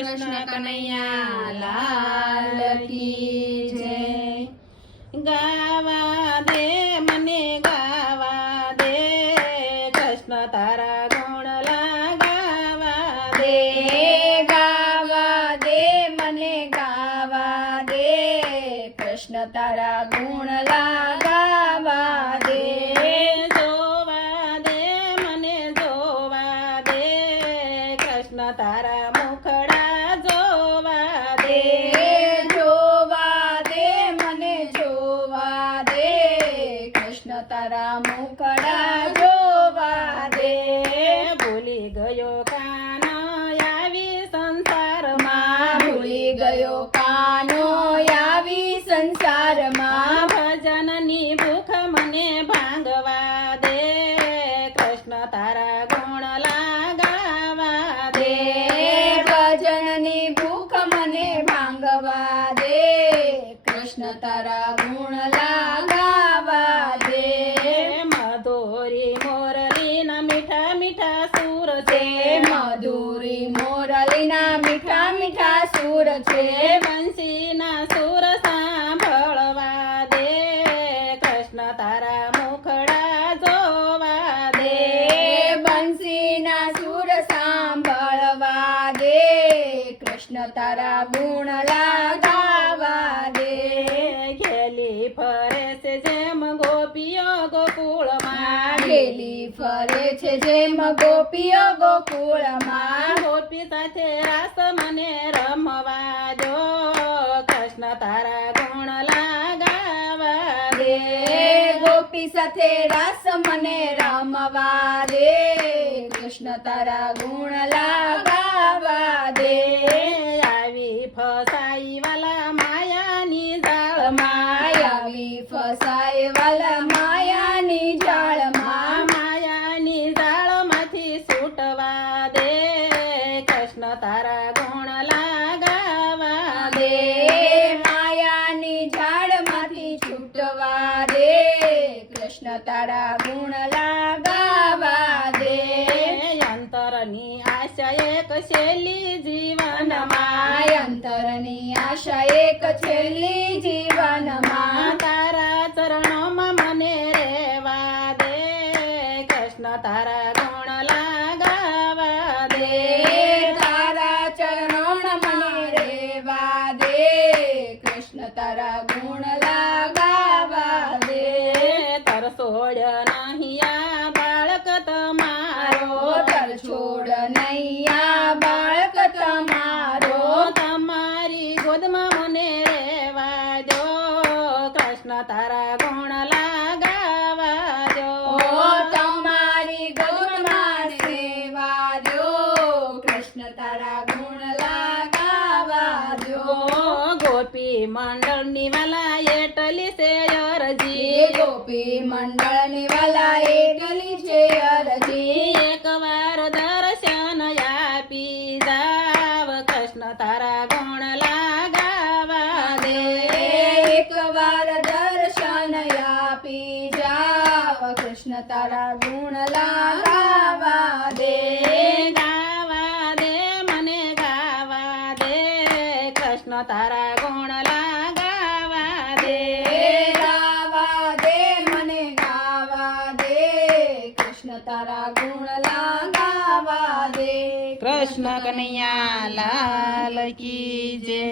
કૃષ્ણ કનૈયા, લાલ કી જય. ગાવા દે, મને ગાવા દે, કૃષ્ણ તારા ગુણ ગાવા દે. ગાવા દે, મને ગાવા દે, કૃષ્ણ તારા ગુણ લાગાવા દે જોવા દે મને જોવા દે કૃષ્ણ તારા મુખડા જોવા દે દે જોવા દે મને જોવા દે તારા મુખડા જોવા દે. ભૂલી ગયો કાન આવી સંસારમાં. ભૂલી ગયો કાનો આવી સંસારમાં. ભજનની ભૂખ મને ભાંગવા દે. કૃષ્ણ તારા ગુણ લાગાવા દે. ભજનની ભૂખ મને ભાંગવા દે. કૃષ્ણ તારા ગુણ લાગાવા છે બંસીના સુર સાંભળવા દે. કૃષ્ણ તારા મુખડા જોવા દે. બંસીના સુર સાંભળવા દે. કૃષ્ણ તારા ગુણ લગાવા દે ખેલી ફરે છે જેમ ગોપીઓ ગોકુળમાં ફરે છે જેમ ગોપીઓ ગોકુળમાં ગોપી સાથે રાસ મને રમવા દો. કૃષ્ણ તારા ગુણ લાગાવા દે. ગોપી સાથે રાસ મને રમવા દે. કૃષ્ણ તારા ગુણ લાગાવા દે. આવી ફસાઈ વાલા માયાની જાળમાં માયાવી ફસાય વાલા માયાની જાળમાં માયાની જાળમાંથી છૂટવા દે કૃષ્ણ તારા ગુણ લાગાવા દે માયાની ઝાડમાંથી છૂટવા દે કૃષ્ણ તારા ગુણ લાગાવા દે અંતરની આશા એક શૈલી જીવનમાં માય અંતરની આશા એક છેલ્લી જીવનમાં તારા ચરણોમાં મને રેવા દે કૃષ્ણ તારા ગુણ લાગાવા દે દે તારા ચરણોણ મને રેવા દે કૃષ્ણ તારા ગુણ લાગાવા મને રેવા દો. કૃષ્ણ તારા ગુણ લાગાવા દો. તમારી ગોદમાં સેવા દો. કૃષ્ણ તારા ગુણ લાગાવા દો. ગોપી મંડળની વાલા એટલી છે અરજી. ગોપી મંડળની વાલા એટલી છે અરજી. તારા ગુણ લાગાવા દે ગાવા દે મને ગાવા દે કૃષ્ણ તારા ગુણ લાગાવા દે ગાવા દે મને ગાવા દે કૃષ્ણ તારા ગુણ લાગાવા દે કૃષ્ણ કનૈયા લાલ કી જય